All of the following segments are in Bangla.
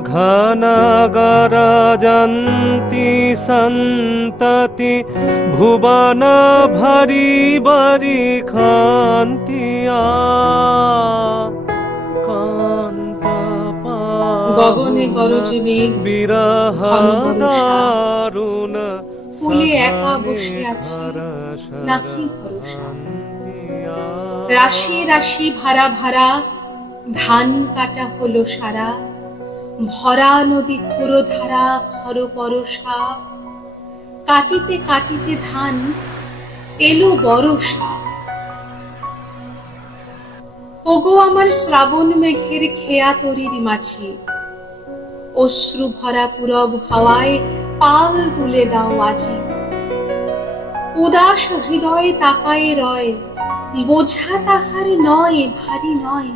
माघनागराजन्ति सन्तति भुवन भारी बारी खान्तिया গগনে গরজে মেঘ বিরহ দারুণ ফুলে একা বসে আছি নাহি ভরসা রাশি রাশি ভাড়া ভাড়া ধান কাটা হলো সারা ভরা নদী ক্ষুরধারা খর পরশা কাটিতে কাটিতে ধান এলো বরষা ওগো আমার শ্রাবণ মেঘের খেয়া তরির মাঝি অশ্রু ভরা পুরব হাওয়ায় পাল তুলে দাও আজি উদাস হৃদয়ে তাকায়ে রয় বোঝা তাহার নয় ভারী নয়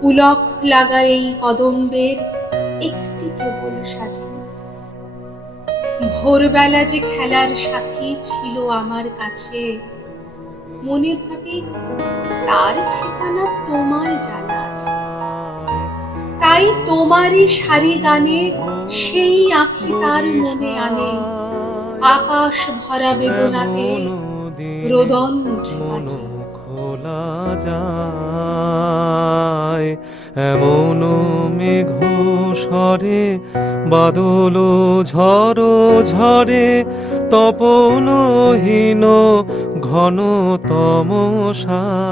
পুলক লাগা এই কদম্বের একটি কেবল সাজি ভোরবেলা যে খেলার সাথী ছিল আমার কাছে মনে ভাবি তার ঠিকানা তোমার জানা আছে তাই তোমারই সারি গানে সেই আঁখি তার মনে আনে আকাশ ভরা বেদনাতে রোদন উঠে খোলা যায় এমন মেঘ স্বরে বাদল ঝড় ঝরে তপনহীন ঘন তমসায়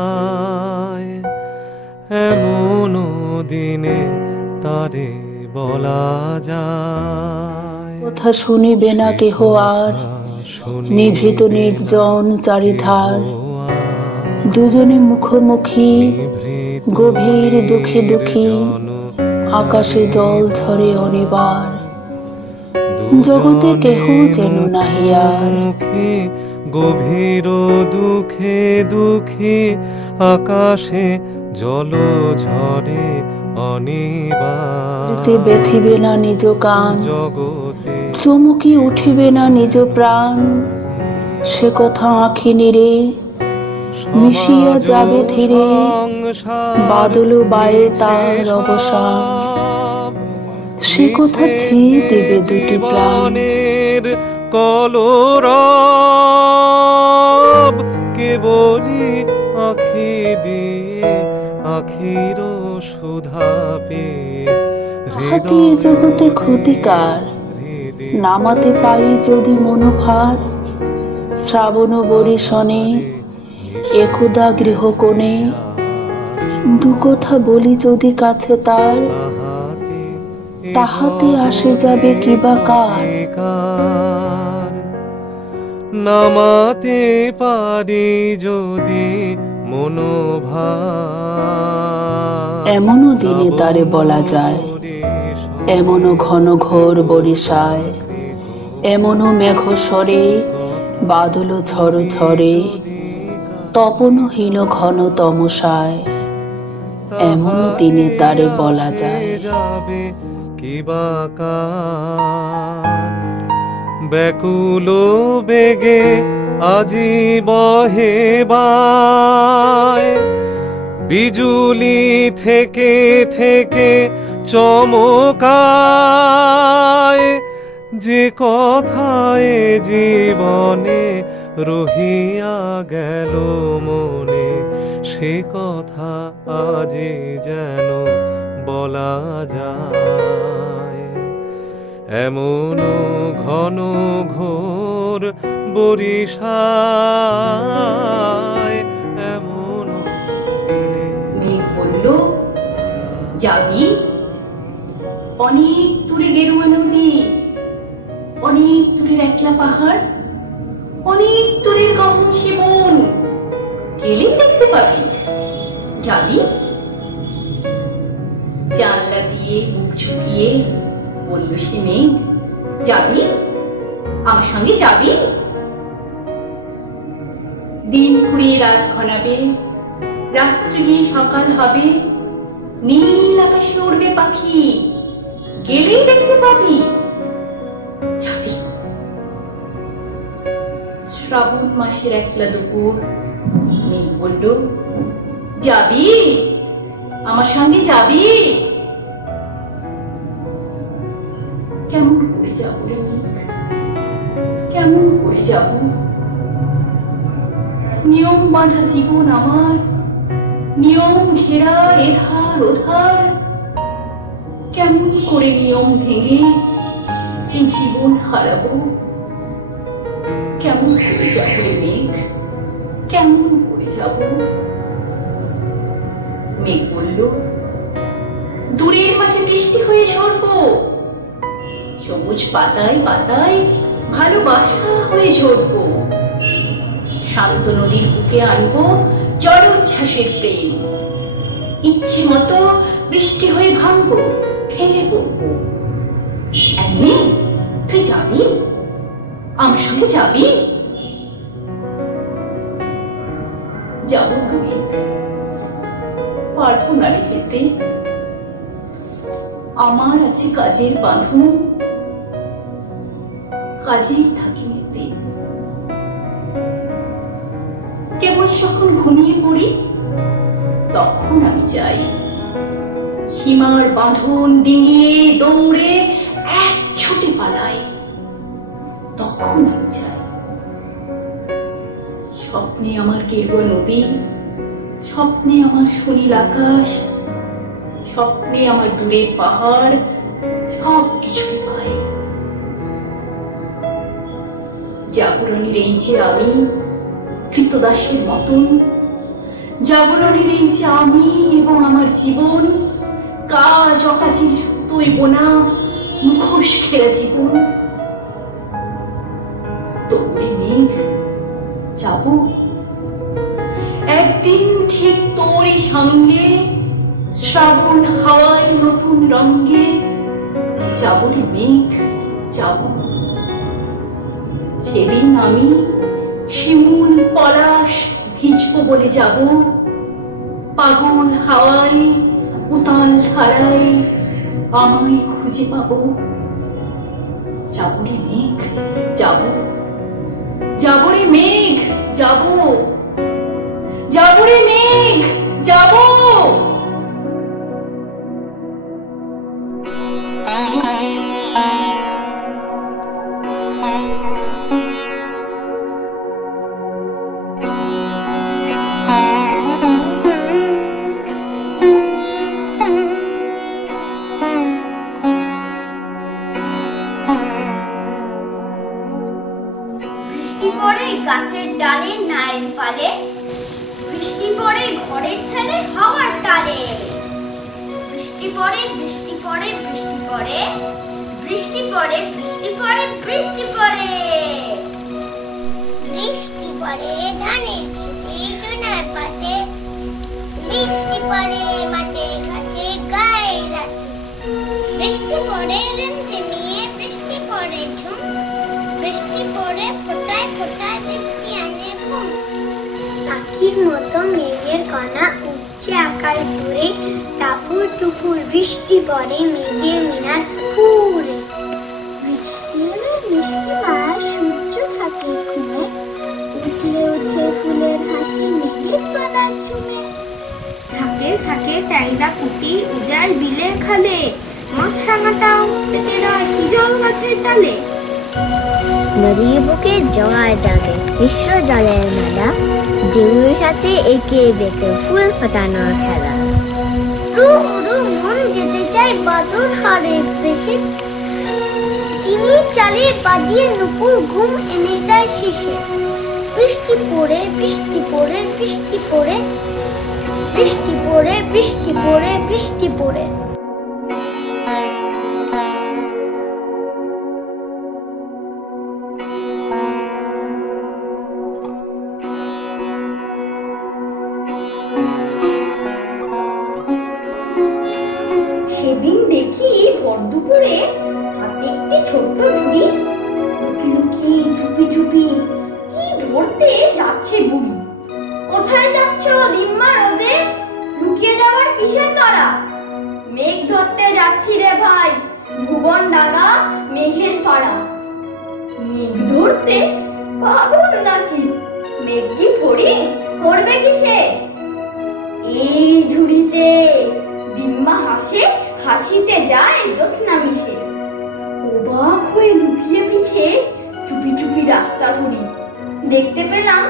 এমন দিনে তারে বলা যায় কথা শুনিবে না কেহ আর নিভৃত নির্জন চারিধার দুজনে মুখোমুখি গভীর দুঃখে দুঃখী আকাশে জল ঝরে অনিবার জগতে কেহ যেন নাহি আর গভীর দুঃখে দুঃখী আকাশে জল ঝরে অনিবার ব্যথিবে না নিজ কান জগতে চমকি উঠিবে না নিজ প্রাণ সে কথা আঁখি নিরে মিশিয়া যাবে ধীরে বাদল বায়ে তার অবসান সে কথা ছেয়ে দেবে দুটি প্রাণের কলরব কেবলি আঁখি দিয়ে আখির সুধা পেয়ে হাতে জগতে ক্ষতিকার নামাতে পারি যদি মনোভার শ্রাবণ বরিশনে একদা গৃহকোণে দু কথা বলি যদি কাছে তার তাহাতে আসে যাবে কিবা কার নামাতে পারি যদি মনোভার এমনও দিনে তারে বলা যায় এমনও ঘন ঘোর বরিশায় এমনও মেঘ স্বরে বাদল ঝড় ঝরে তপনহীন ঘন তমসায় এমন দিনে তারে বলা যায় কিবা ব্যাকুল বেগে আজি বহে বায় বিজুলি থেকে থেকে চমকায় যে কথায় জীবনে রহিয়া গেল মনে সে কথা আজি যেন বলা যায় এমন ঘন ঘোর বরিশায় এমন মেঘ বলল যাবি অনেক দূরে গেরুয়া নদী অনেক দূরের একলা পাহাড় অনেক দূরের গহন শিবন গেলেই দেখতে পাবি যাবি জানলা দিয়ে মুখ ঝুঁকিয়ে বলল সে মেঘ যাবি আমার সঙ্গে যাবি দিন ফুরিয়ে রাত ঘনাবে রাত্রি গিয়ে সকাল হবে নীল আকাশে উড়বে পাখি গেলেই দেখতে পাবি যাবি শ্রাবণ মাসের একলা দুপুর মেঘ বলল যাবি আমার সঙ্গে যাবি কেমন করে যাব রে মেঘ, কেমন করে যাব? নিয়ম বাঁধা জীবন আমার, নিয়ম ঘেরা এধার ওধার, কেমন করে নিয়ম ভেঙে এই জীবন হারাবো? কেমন করে যাব রে মেঘ, কেমন করে যাব? মেঘ বলল, দূরের মাঠে বৃষ্টি হয়ে ঝরবো, সবুজ পাতায় পাতায় ভালোবাসা হয়ে ঝরবো, শান্ত নদীর বুকে আনবো জলোচ্ছ্বাসের প্রেম, ইচ্ছে মতো বৃষ্টি হয়ে ভাঙবো, ভেঙে পড়বো। তুই যাবি আমার সঙ্গে, যাবি? যাবো না মেঘ, পারবো না রে যেতে, আমার আছে কাজের বাঁধন, কাজেই থাকি মেতে। কেবল যখন ঘুমিয়ে পড়ি তখন আমি যাই, সীমার বাঁধন ডিঙিয়ে দৌড়ে এক ছুটে পালাই, তখন আমি যাই। স্বপ্নে আমার গেরুয়া নদী, স্বপ্নে আমার সুনীল আকাশ, স্বপ্নে আমার দূরের পাহাড়, সবকিছু পাই। জাগরণের এই যে আমি কৃতদাসের মতন, জাগরণের এই যে আমি এবং আমার জীবন, কাজ অকাজের সুতোয় বোনা মুখোশ ঘেরা জীবন। তোমরে মেঘ, যাব একদিন ঠিক তোরই সঙ্গে, শ্রাবণ হাওয়ায় নতুন রঙ্গে, যাব রে মেঘ, যাব। সেদিন আমি শিমুল পলাশ ভিজবো বলে যাব, পাগল হাওয়ায় উতাল ধারায় আমায় খুঁজে পাবো। যাব রে মেঘ, যাব, যাব রে মেঘ, যাব, যাব রে মেঘ, যাব। বৃষ্টি পড়ে গাছের ডালে নায়ের পালে, বৃষ্টি পড়ে ঘরের ছালে হাওয়ার তালে, বৃষ্টি পড়ে বৃষ্টি পড়ে বৃষ্টি পড়ে, বৃষ্টি পড়ে বৃষ্টি পড়ে বৃষ্টি পড়ে, বৃষ্টি পড়ে ধানের খেতে সোনার পাতে, বৃষ্টি পড়ে মাঠে ঘাটে গায়ে রাতে, বৃষ্টি পড়ে রিমঝিমিয়ে বৃষ্টি পড়ে ঝুম, বৃষ্টি পড়ে ফোটায় ফোটায় বৃষ্টি আনে ঘুম। পাখির মতো মেঘের কণা উঠছে আকাশ জুড়ে, টাপুর টুপুর বৃষ্টি পড়ে মেঘের মিনার পুরে। বৃষ্টি হলে বৃষ্টি আর সূর্য থাকে ঘুমে, উঠলে উঠে ফুলের হাসি মেঘের পাতার চুমে। থাকে থাকে ট্যাংরা পুঁটি উজার বিলে খালে, মাছ রাঙাটা উঠতে তেরা হিজল গাছের ডালে, নদীর বুকে জোয়ার জাগে মিশ্র জলের মেলা, ঢেউয়ের সাথে এঁকে বেঁকে ফুল ফোটানোর খেলা। রুম রুম মন যেতে চাই বাদুর হাড়ের দেশে, তিনি চালে বাজিয়ে নুপুর ঘুম এনে দেয় শেষে। বৃষ্টি পড়ে বৃষ্টি পড়ে বৃষ্টি পড়ে, বৃষ্টি পড়ে বৃষ্টি পড়ে বৃষ্টি পড়ে। সেদিন দেখি ভর দুপুরে হাতে একটি ছোট্ট বুড়ি লুকি লুকি চুপি চুপি কি ধরতে যাচ্ছে বুড়ি। কোথায় যাচ্ছ দিম্মা রোদে, লুকিয়ে যাওয়ার কিসের তারা? মেঘ ধরতে যাচ্ছি রে ভাই, ভুবন ডাঙা মেঘের পাড়া। মেঘ ধরতে? পাগল নাকি? মেঘ কি ফড়ি করবে কিসে? এই ঝুড়িতে দিম্মা হাসে, হাসিতে যায় জ্যোৎস্না মিশে। অবাক হয়ে লুকিয়ে পিছে চুপি চুপি রাস্তা ধরি। দেখতে পেলাম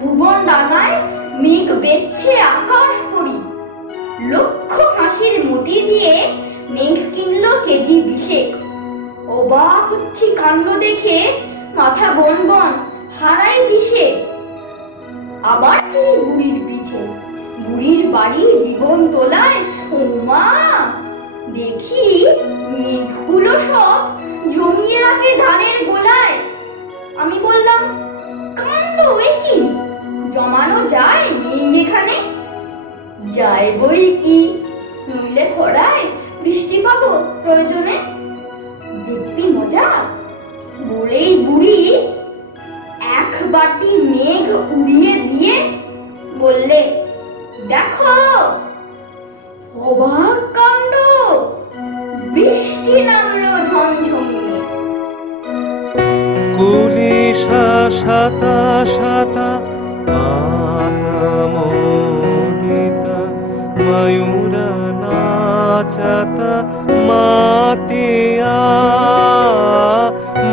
ভুবন ডানায় মেঘ বেচ্ছে আকাশ করি। লক্ষ হাসির মতি দিয়ে মেঘ কিনলো কেজি 20। অবাক হচ্ছি কাণ্ড দেখে, মাথা বন বন হারাই দিশে। আবার বুড়ির পিছে, বুড়ির বাড়ি জীবন তোলায়। ও মা, দেখি মেঘগুলো সব জমিয়ে রাখে ধানের গোলায়। আমি বললাম, কাণ্ড এ কি, জমানো যায় মেঘ এখানে? যায় বই কি, নইলে খরায় বৃষ্টি পাবো প্রয়োজনে। দেখবি মজা বলেই বুড়ি এক বাটি মেঘ উড়িয়ে দিয়ে বললে, দেখো অবাক কাণ্ড, বৃষ্টি নামলো ঝমঝমিয়ে। কুলিশা সাতা সাতা আকামোদিতা ময়ূরা নাচতা মাতিয়া,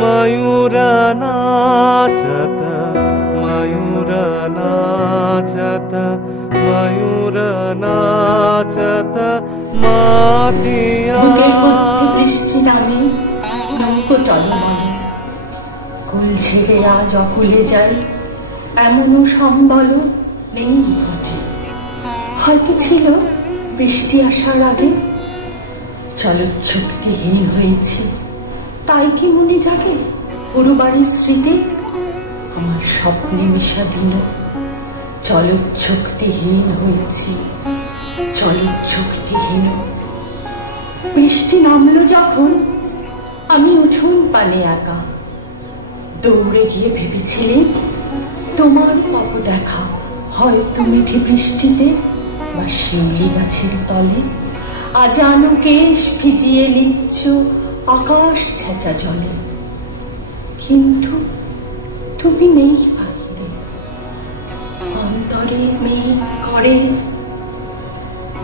ময়ূরা নাচতা ময়ূরা নাচতা ময়ূরা নাচতা মাতিয়া। বুকের মধ্যে বৃষ্টি নামে, নৌকো চলমান। কুল ছেড়ে আজ অকুলে যাই, এমনও সম্বল নেই ঘটে। হয়তো ছিল বৃষ্টি আসার আগে, চলচ্ছক্তিহীন হয়েছি, তাই কি মনে জাগে পুরবাড়ির স্মৃতি? আমার স্বপ্নে মিশা দিন চলচ্ছক্তিহীন হয়েছি, চলচ্ছক্তিহীন। বৃষ্টি নামলো যখন আমি উঠুন পানে একা, দৌড়ে গিয়ে ভেবেছিলে তোমার পাবো দেখা, হয়তো মেঘে বৃষ্টিতে বা শিউলি গাছের তলে। আজ আলো কেশ ভিজিয়ে নিচ্ছ আকাশ ছেঁচা জলে, কিন্তু তুমি নেই বাহিরে। অন্তরে মেঘ করে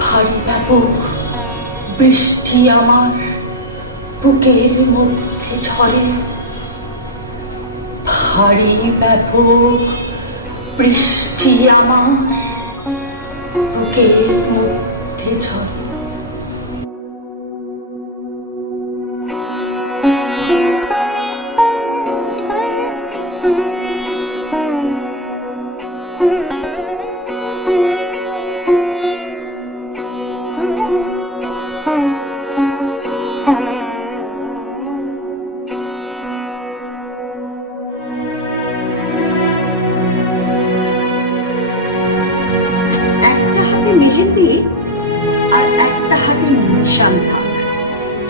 ভারী ব্যাপক বৃষ্টি আমার বুকের মধ্যে ঝরে। ভারী ব্যাপক বৃষ্টি আমার বুকের মধ্যে ঝরে।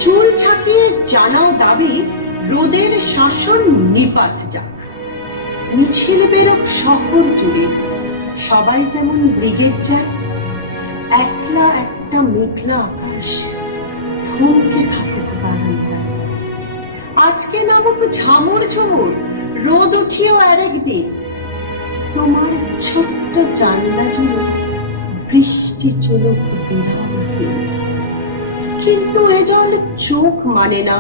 চুল ছাপিয়ে জানাও দাবি রোদের শাসন নিপাত যাক। মিছিল বেরোক শহর জুড়ে, সবাই যেমন ব্রিগেড যায়। একলা একটা মেঘলা আকাশ থমকে থাকে বারান্দায়। আজকে নামুক ঝামর ঝমর, রোদ উঠিও আরেক দিন। তোমার ছোট্ট জানলা জুড়ে বৃষ্টি চলুক বিরাম দিন। কিন্তু এ জল চোখ মানে না,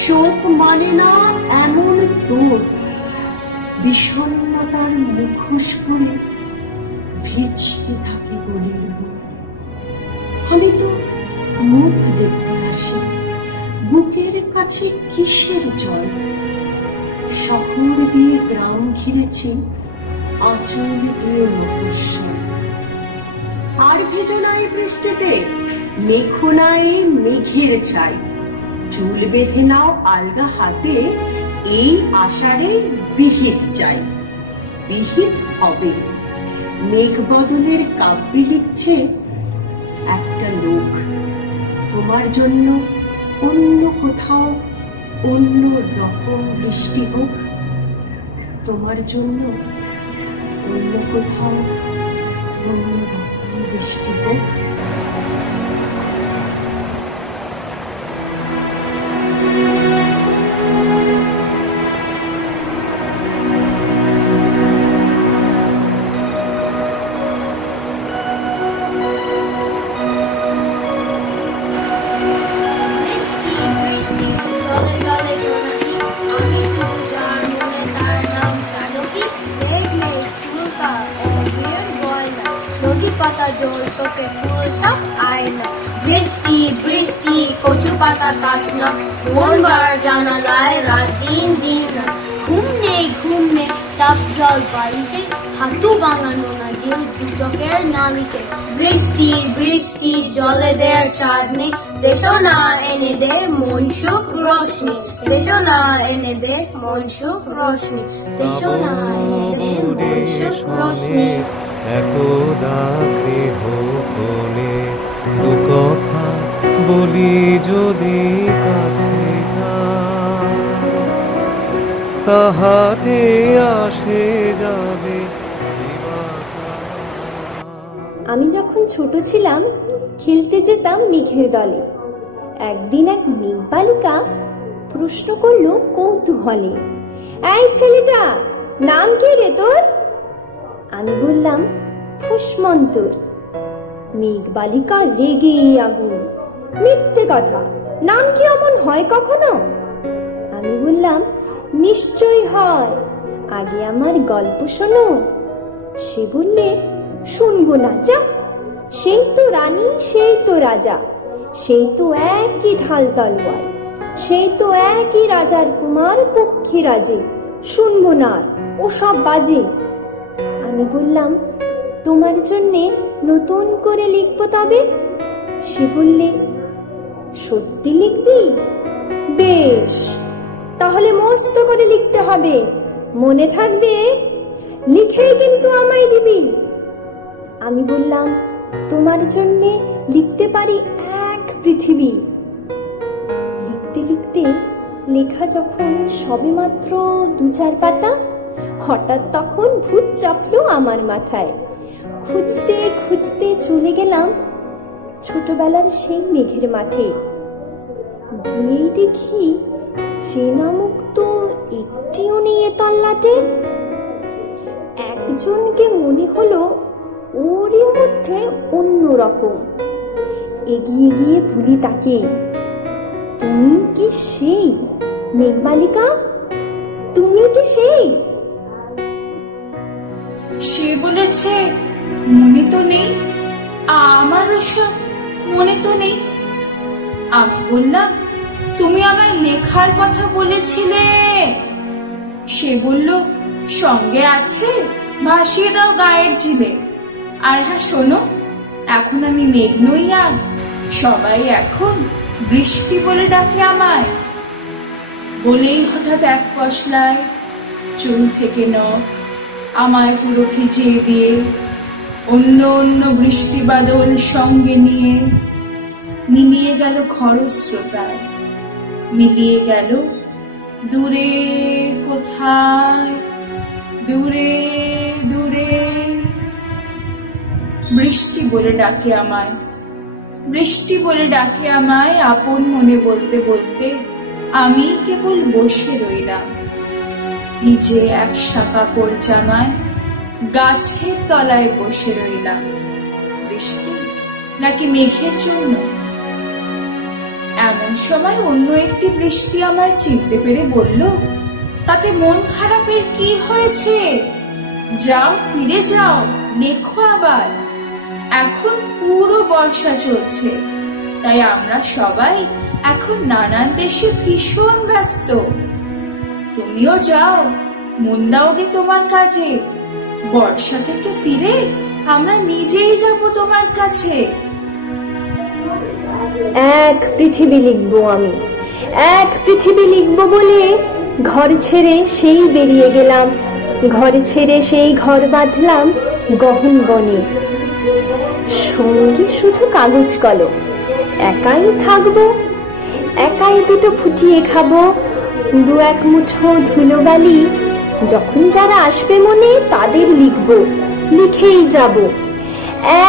শোক মানে না, এমন তোর বিষণ্ণতার মুখোশ করে ভিজতে থাকে গলির বুক। আমি তো মুখ দেখতে আসি, বুকের কাছে কিসের জল? শহর দিয়ে গ্রাম ঘিরেছি, আঁচল দিয়ে মফস্বল। আর ভেজো নাই বৃষ্টিতে, মেঘো নাই মেঘের ছাই। চুল বেঁধে নাও আলগা হাতে, এই আষাঢ়ে বিহিত চাই। বিহিত হবে, মেঘ বদলের কাব্যে লিখছে একটা লোক। তোমার জন্য অন্য কোথাও অন্য রকম বৃষ্টি হোক, তোমার জন্য অন্য কোথাও অন্য রকম বৃষ্টি হোক। বৃষ্টি বৃষ্টি জলে জলে পাতা জল চোখে ফুল সব আয়না বৃষ্টি বৃষ্টি কচু পাতা কাশনা মন বার জানালায় রাত দিন দিন না ঘুম নেই চাপ জল বাড়িছে হাতু বাঙানো না জিল দু চোখের নামিছে বৃষ্টি বৃষ্টি জলে দের চাঁদনি দেশো না এনে দে মন সুখ রোশনি দেশো না এনে দে মন সুখ রোশনি দেশো না এনে দে মন সুখ রোশনি একদা গৃহ কোণে দু কথা বলি যদি কাছে তাহাতে আসে যাবে। আমি যখন ছোট ছিলাম খেলতে যেতাম মেঘের দলে। একদিন এক মেঘ বালিকা প্রশ্ন করলো কৌতূহলে, এই ছেলেটা নাম কি রে তোর? আমি বললাম ফুসমন্তর। মেঘ বালিকা রেগে আগুন, মিথ্যে কথা, নাম কি অমন হয় কখনো? আমি বললাম নিশ্চয়ই হয়, আগে আমার গল্প শোনো। সে বললে শুনবো না, যা, সেই তো রানী, সেই তো রাজা, সেই তো একই ঢাল তলোয়ার, সেই তো একই রাজার কুমার পক্ষী রাজে, শুনবো না, ও সব বাজে। আমি বললাম তোমার জন্যে নতুন করে লিখবো তবে। সে বললে সত্যি লিখবি? বেশ, তাহলে মস্ত করে লিখতে হবে, মনে থাকবে, লিখেই কিন্তু আমায় দিবি। আমি বললাম তোমার জন্যে লিখতে পারি এক পৃথিবী। লিখতে লিখতে লেখা যখন সবে মাত্র 2-4 পাতা, হঠাৎ তখন ভূত চাপলো আমার মাথায়। খুঁজতে খুঁজতে চলে গেলাম ছোটবেলার সেই মেঘের মাঠে। গিয়ে দেখি চেনা মুখ তো একটিও নেই এ তল্লাটে। একজনকে মনে হলো ওরই মধ্যে অন্যরকম। এগিয়ে গিয়ে বলি তাকে, তুমি কি সেই মেঘবালিকা? তুমি কি সেই? সে বলেছে মনে তো নেই, আমার ওসব মনে তো নেই। আমি বললাম তুমি আমায় লেখার কথা বলেছিলে। সে বলল সঙ্গে আছে, ভাসিয়ে দাও গায়ের ঝিলে। আর হ্যাঁ শোনো, এখন আমি মেঘ নই আর, সবাই এখন বৃষ্টি বলে ডাকে আমায়। বলেই হঠাৎ এক পশলায় চুল থেকে নখ আমায় পুরো ভিজিয়ে দিয়ে অন্য অন্য বৃষ্টি বাদল সঙ্গে নিয়ে মিলিয়ে গেল খরস্রোতায়, মিলিয়ে গেল দূরে কোথায়, দূরে দূরে। বৃষ্টি বলে ডাকে আমায়, বৃষ্টি বলে ডাকে আমায়, আপন মনে বলতে বলতে আমি কেবল বসে রইলাম। ভিজে এক শাখা পরজামায় গাছের তলায় বসে রইলাম। বৃষ্টি নাকি মেঘের জন্য? এমন সময় অন্য একটি বৃষ্টি আমায় চিনতে পেরে বলল, তাতে মন খারাপের কি হয়েছে? যাও, ফিরে যাও, লেখো আবার। এখন পুরো বর্ষা চলছে, তাই আমরা সবাই এখন নানান দেশে ভীষণ ব্যস্ত। তুমিও যাও, মন দাওগে তোমার কাজে। বর্ষা থেকে ফিরে আমরা নিজেই যাব তোমার কাছে। এক পৃথিবী লিখবো আমি, এক পৃথিবী লিখবো বলে ঘর ছেড়ে সেই বেরিয়ে গেলাম। ঘর ছেড়ে সেই ঘর বাঁধলাম গহন বনে। সঙ্গে শুধু কাগজ কলম, একাই থাকবো, একাই দুটো ফুটিয়ে খাবো, 2-1 মুঠো ধুলোবালি। যখন যারা আসবে মনে তাদের লিখবো, লিখেই যাব।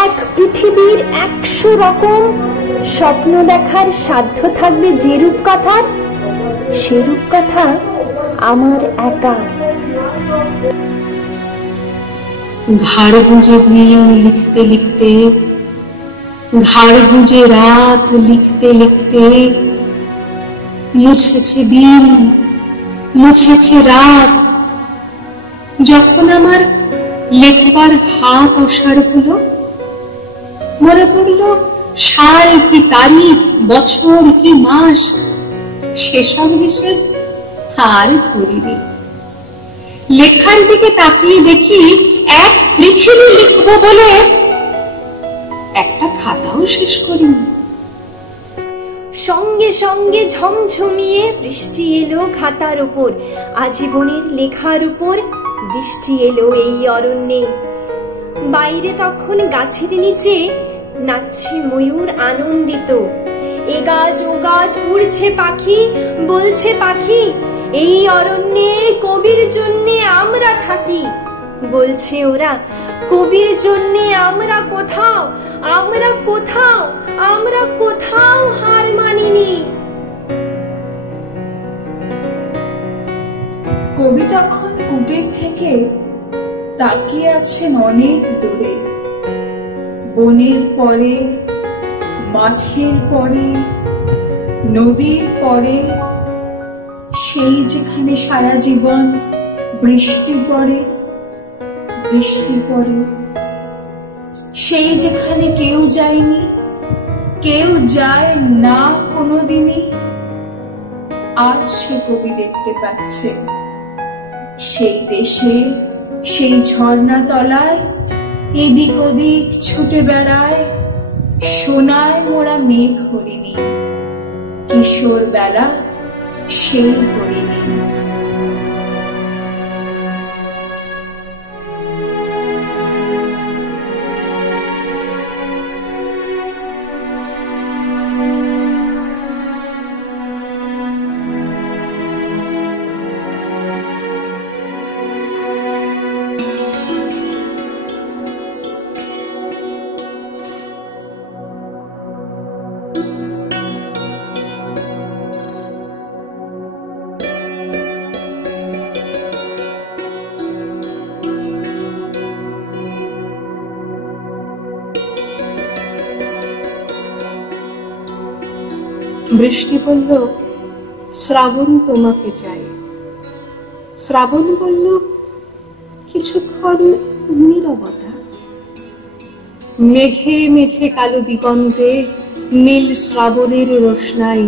এক পৃথিবীর 100 রকম স্বপ্ন দেখার সাধ্য থাকবে যে রূপ কথার, সে রূপ কথা আমার একা। ঘাড় গুঁজে দিন লিখতে লিখতে, ঘাড় গুঁজে রাত লিখতে লিখতে, মুছেছে দিন, মুছেছে রাত। যখন আমার লেখবার হাত অসাড় হলো, মনে পড়ল সাল কি তারিখ, বছর কি মাস, সেসব হিসেব আর ধরিনি। লেখার দিকে তাকিয়ে দেখি এক পৃথিবী লিখবো বলে একটা খাতাও শেষ করিনি। সঙ্গে সঙ্গে ঝমঝমিয়ে বৃষ্টি এলো খাতার উপর, আজীবনের লেখার উপর বৃষ্টি এলো এই অরণ্যে। বাইরে তখন গাছের নিচে নাচছে ময়ূর আনন্দিত। এ গাছ ও গাছ উড়ছে পাখি, বলছে পাখি এই অরণ্যে কবির জন্যে আমরা থাকি। বলছে ওরা কবির জন্যে আমরা কোথাও, আমরা কোথাও, আমরা কোথাও হার মানিনি। কবি তখন কুটির থেকে তাকিয়ে আছেন অনেক দূরে, বনের পরে, মাঠের পরে, নদীর পরে, সেই যেখানে সারা জীবন বৃষ্টি পড়ে, বৃষ্টি পড়ে, সেই যেখানে কেউ যায়নি, কেউ যায় না কোনোদিনই। আজ সে কবি দেখতে পাচ্ছে সেই দেশে, সেই ঝর্ণা তলায় এদিক ওদিক ছুটে বেড়ায় সোনায় মোড়া মেঘ হরিণী, কিশোর বেলা সেই হরিণী। বৃষ্টি বলল, শ্রাবণ তোমাকে চাই। শ্রাবণ বলল, কিছুক্ষণ নীরবতা। মেঘে মেঘে কালো দিগন্তে নীল শ্রাবণের রোশনাই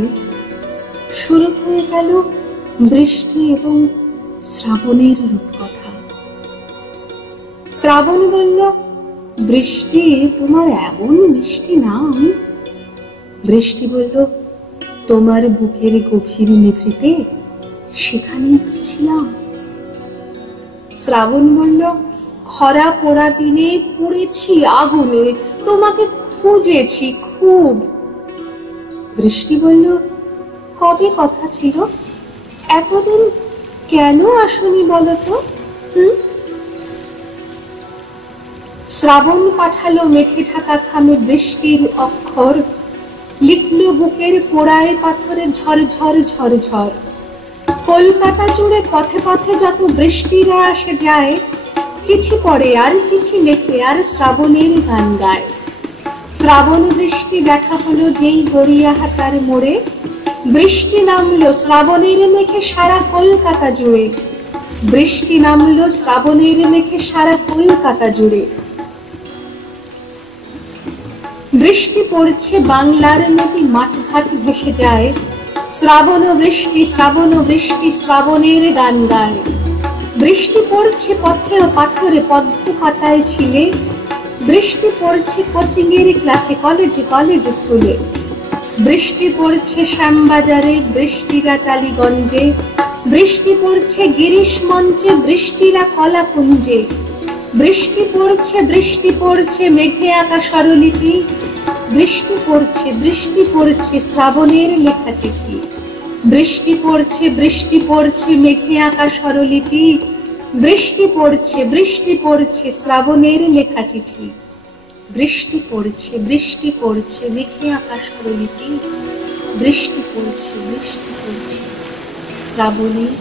শুরু হয়ে গেল বৃষ্টি এবং শ্রাবণের রূপকথা। শ্রাবণ বলল, বৃষ্টি তোমার এমন মিষ্টি নাম। বৃষ্টি বলল, তোমার বুকের গভীর নিভৃতে সেখানেই তো ছিলাম। শ্রাবণ বলল, খরা পোড়া দিনে পুড়েছি আগুনে, তোমাকে খুঁজেছি খুব। বৃষ্টি বলল, কবে কথা ছিল, এতদিন কেন আসনি বলতো? শ্রাবণ পাঠালো মেঘে ঢাকা খামে বৃষ্টির অক্ষর, লিখলো বুকের পোড়ায় পাথরে ঝর ঝর ঝর ঝর। কলকাতা জুড়ে পথে পথে যত বৃষ্টিরা আসে যায়, চিঠি পড়ে আর চিঠি লেখে আর শ্রাবণের গান গায়। শ্রাবণ বৃষ্টি দেখা হলো যেই গড়িয়াহাটার মোড়ে, বৃষ্টি নামলো শ্রাবণের মেঘে সারা কলকাতা জুড়ে। বৃষ্টি নামলো শ্রাবণের মেঘে সারা কলকাতা জুড়ে। বৃষ্টি পড়ছে বাংলার নদী মাঠ ঘাট ভেসে যায়, শ্রাবণ বৃষ্টি শ্রাবণ বৃষ্টি শ্রাবণের গান গায়। বৃষ্টি পড়ছে পথে ও পাথরে পদ্ম পাতায় ছিলে, বৃষ্টি পড়ছে কোচিং এর ক্লাসে কলেজে কলেজে স্কুলে। বৃষ্টি পড়ছে শ্যামবাজারে বৃষ্টিরা টালিগঞ্জে, বৃষ্টি পড়ছে গিরিশ মঞ্চে বৃষ্টিরা কলাকুঞ্জে। বৃষ্টি পড়ছে মেঘে আঁকা স্বরলিপি, বৃষ্টি পড়ছে শ্রাবণের লেখা চিঠি। বৃষ্টি পড়ছে মেঘে আঁকা স্বরলিপি, বৃষ্টি পড়ছে শ্রাবণের লেখা চিঠি। বৃষ্টি পড়ছে মেঘে আঁকা স্বরলিপি, বৃষ্টি পড়ছে শ্রাবণের